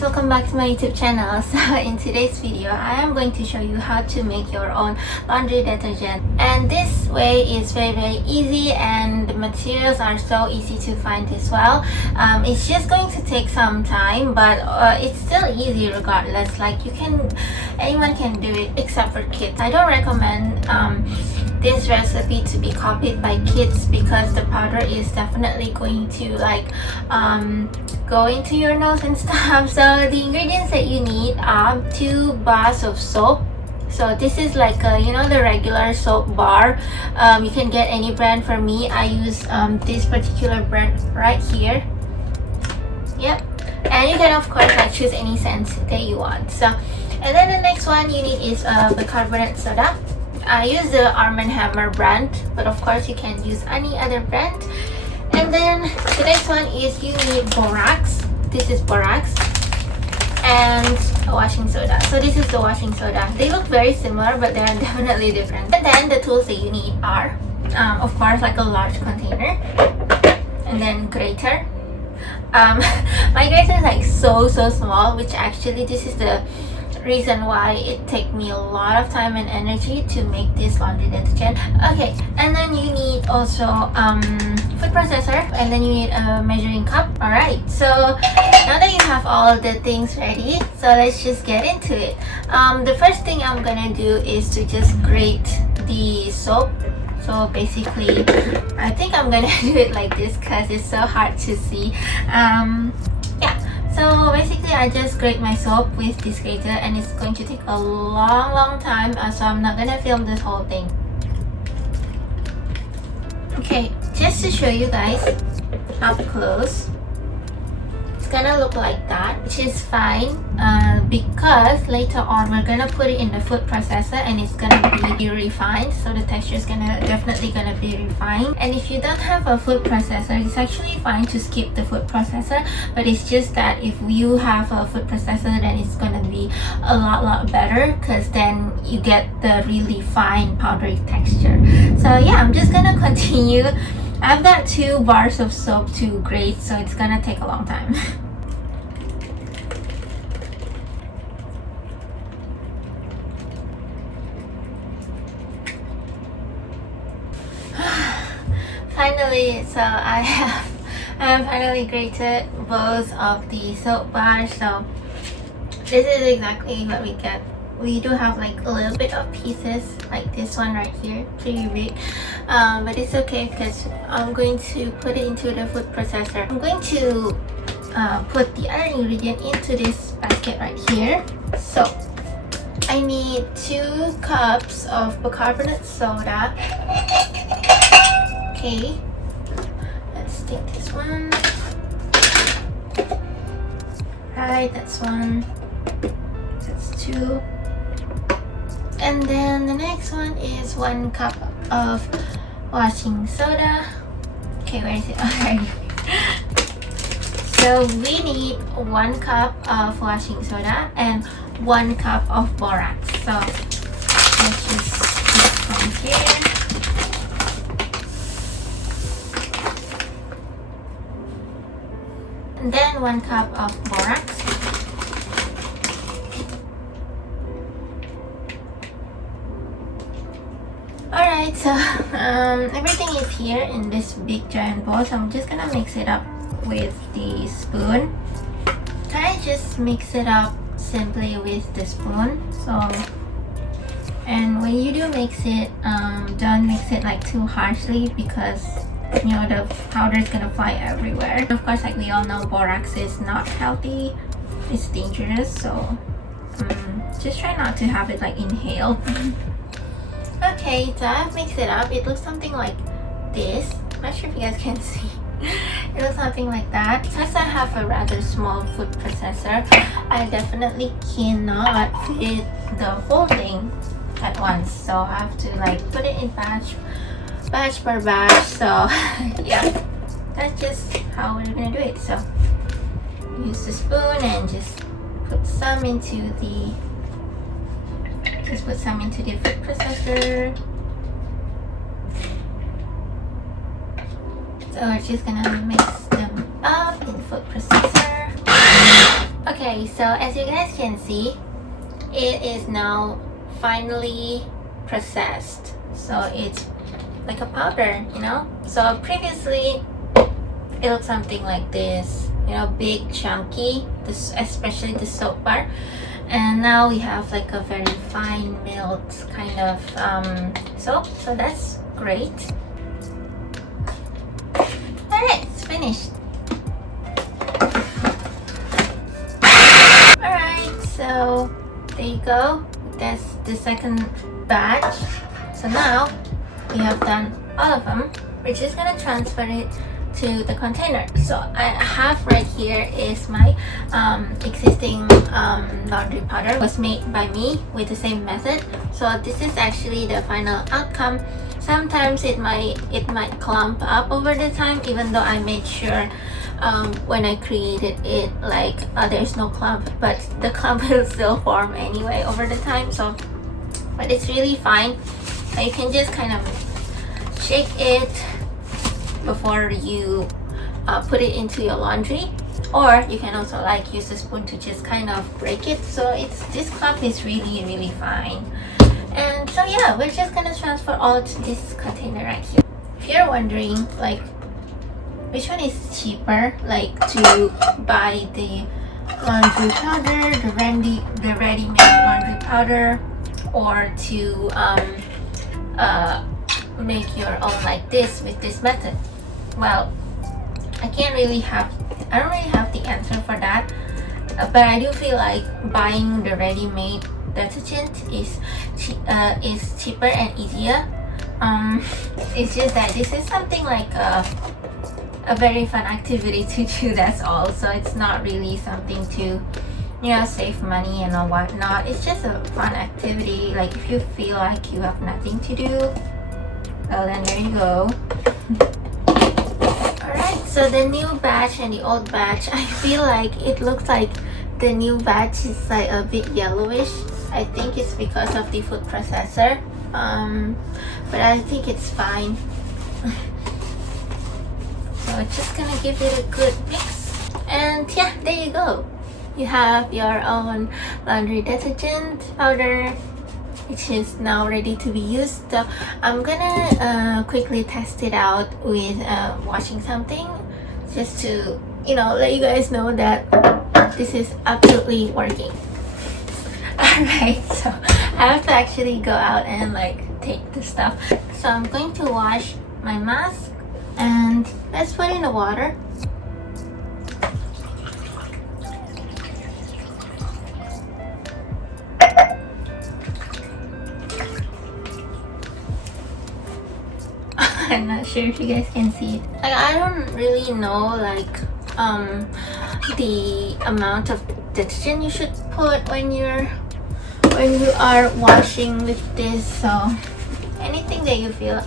guys, welcome back to my YouTube channel. So in today's video I am going to show you how to make your own laundry detergent, and this way is very easy and the materials are so easy to find as well. It's just going to take some time, but it's still easy regardless. Like anyone can do it except for kids. I don't recommend this recipe to be copied by kids because the powder is definitely going to go into your nose and stuff. So the ingredients that you need are 2 bars of soap. So this is like the regular soap bar. You can get any brand. For me, I use this particular brand right here. Yep. And you can of course choose any scent that you want. So, and then the next one you need is Bicarbonat Soda. I use the Arm & Hammer brand, but of course you can use any other brand. And then the next one is you need borax. This is borax and a washing soda. So this is the washing soda. They look very similar, but they are definitely different. And then the tools that you need are of course like a large container, and then grater. My grater is like so small, which actually this is the reason why it take me a lot of time and energy to make this laundry detergent. Okay, and then you need also food processor, and then you need a measuring cup. All right, so now that you have all the things ready, so let's just get into it. The first thing I'm gonna do is to just grate the soap. So basically I think I'm gonna do it like this because it's so hard to see. So basically I just grate my soap with this grater, and it's going to take a long time, so I'm not gonna film this whole thing. Okay, just to show you guys up close, it's gonna look like that, which is fine because later on we're gonna put it in the food processor and it's gonna be refined, so the texture is definitely gonna be refined. And if you don't have a food processor, it's actually fine to skip the food processor, but it's just that if you have a food processor, then it's gonna be a lot better because then you get the really fine powdery texture. So yeah, I'm just gonna continue. I've got 2 bars of soap to grate, so it's gonna take a long time. Finally, so I have finally grated both of the soap bars. So this is exactly what we get. We do have like a little bit of pieces like this one right here, pretty big, but it's okay because I'm going to put it into the food processor. I'm going to put the other ingredient into this basket right here. So I need 2 cups of bicarbonate soda. Okay, let's take this one. Right, that's 1. That's 2. And then the next one is 1 cup of washing soda. Okay, where is it? Okay. So we need 1 cup of washing soda and 1 cup of borax. So let's just put from here. And then 1 cup of borax. Alright, so everything is here in this big giant bowl, so I'm just gonna mix it up with the spoon. Can I just mix it up simply with the spoon? So, and when you do mix it, don't mix it like too harshly because the powder is gonna fly everywhere. Of course, like we all know, borax is not healthy, it's dangerous, so just try not to have it like inhaled. Okay, so I've mixed it up. It looks something like this. I'm not sure if you guys can see. It looks something like that. Since I have a rather small food processor, I definitely cannot fit the whole thing at once, so I have to like put it in batch per batch. So yeah, that's just how we're gonna do it. So use the spoon and just put some into the food processor. So we're just gonna mix them up in food processor. Okay, Okay, so as you guys can see, it is now finally processed. So it's like a powder, you know. So previously it looked something like this, you know, big, chunky, this, especially the soap bar. And now we have like a very fine milled kind of soap, so that's great. Alright, it's finished. Alright, so there you go. That's the second batch. So now we have done all of them. We're just gonna transfer it to the container. So I have right here is my existing laundry powder. It was made by me with the same method. So this is actually the final outcome. Sometimes it might clump up over the time, even though I made sure when I created it like there's no clump, but the clump will still form anyway over the time. So but it's really fine. You can just kind of shake it before you put it into your laundry, or you can also like use a spoon to just kind of break it. So this clump is really fine. And so yeah, we're just gonna transfer all to this container right here. If you're wondering like which one is cheaper, like to buy the laundry powder, the ready-made laundry powder, or to make your own like this with this method. Well, I don't really have the answer for that, but I do feel like buying the ready-made detergent is cheaper and easier. It's just that this is something like a very fun activity to do, that's all. So it's not really something to, you know, save money and all whatnot. It's just a fun activity. Like if you feel like you have nothing to do, well then there you go. Alright, so the new batch and the old batch, I feel like it looks like the new batch is like a bit yellowish. I think it's because of the food processor, but I think it's fine. So I'm just gonna give it a good mix, and yeah, there you go. You have your own laundry detergent powder, which is now ready to be used. So I'm gonna quickly test it out with washing something, just to, you know, let you guys know that this is absolutely working. Alright, so I have to actually go out and like take the stuff. So I'm going to wash my mask, and let's put in the water. I'm not sure if you guys can see it. Like I don't really know like the amount of detergent you should put when you are washing with this. So anything that you feel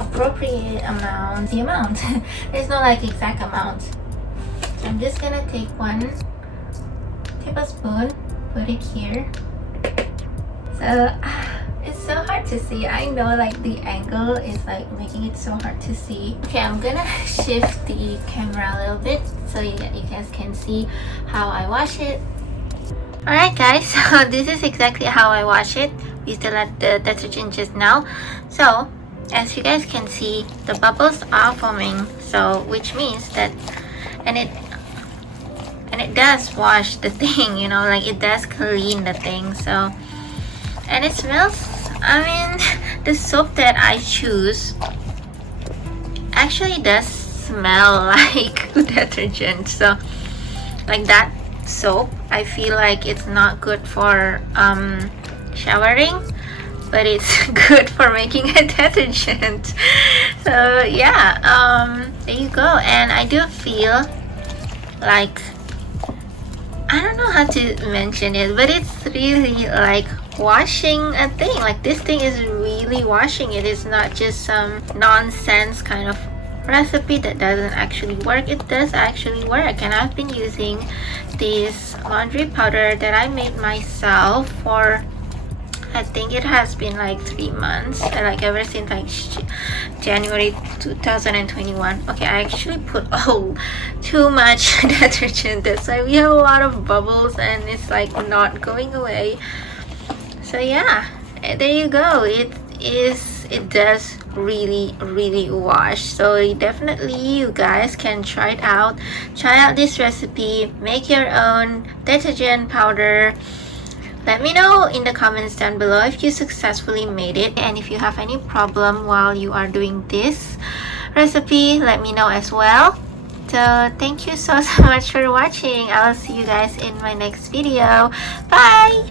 appropriate amount, the amount. There's no like exact amount. So I'm just gonna take 1 tablespoon, put it here. So it's so hard to see. I know like the angle is like making it so hard to see. Okay, I'm gonna shift the camera a little bit so you guys can see how I wash it. Alright guys, so this is exactly how I wash it. We still add the detergent just now. So as you guys can see, the bubbles are forming, so which means that and it does wash the thing, you know, like it does clean the thing. So and it smells, I mean, the soap that I choose actually does smell like detergent. So like that soap, I feel like it's not good for showering, but it's good for making a detergent. So yeah, there you go. And I do feel like, I don't know how to mention it, but it's really like washing a thing. Like this thing is really washing it. It's not just some nonsense kind of recipe that doesn't actually work. It does actually work, and I've been using this laundry powder that I made myself for I think it has been like 3 months, like ever since like January 2021. Okay, I actually put too much detergent. That's why we have a lot of bubbles and it's like not going away. So yeah, there you go. It does really wash. So definitely you guys can try it out. Try out this recipe, make your own detergent powder. Let me know in the comments down below if you successfully made it, and if you have any problem while you are doing this recipe, let me know as well. So thank you so much for watching. I'll see you guys in my next video. Bye.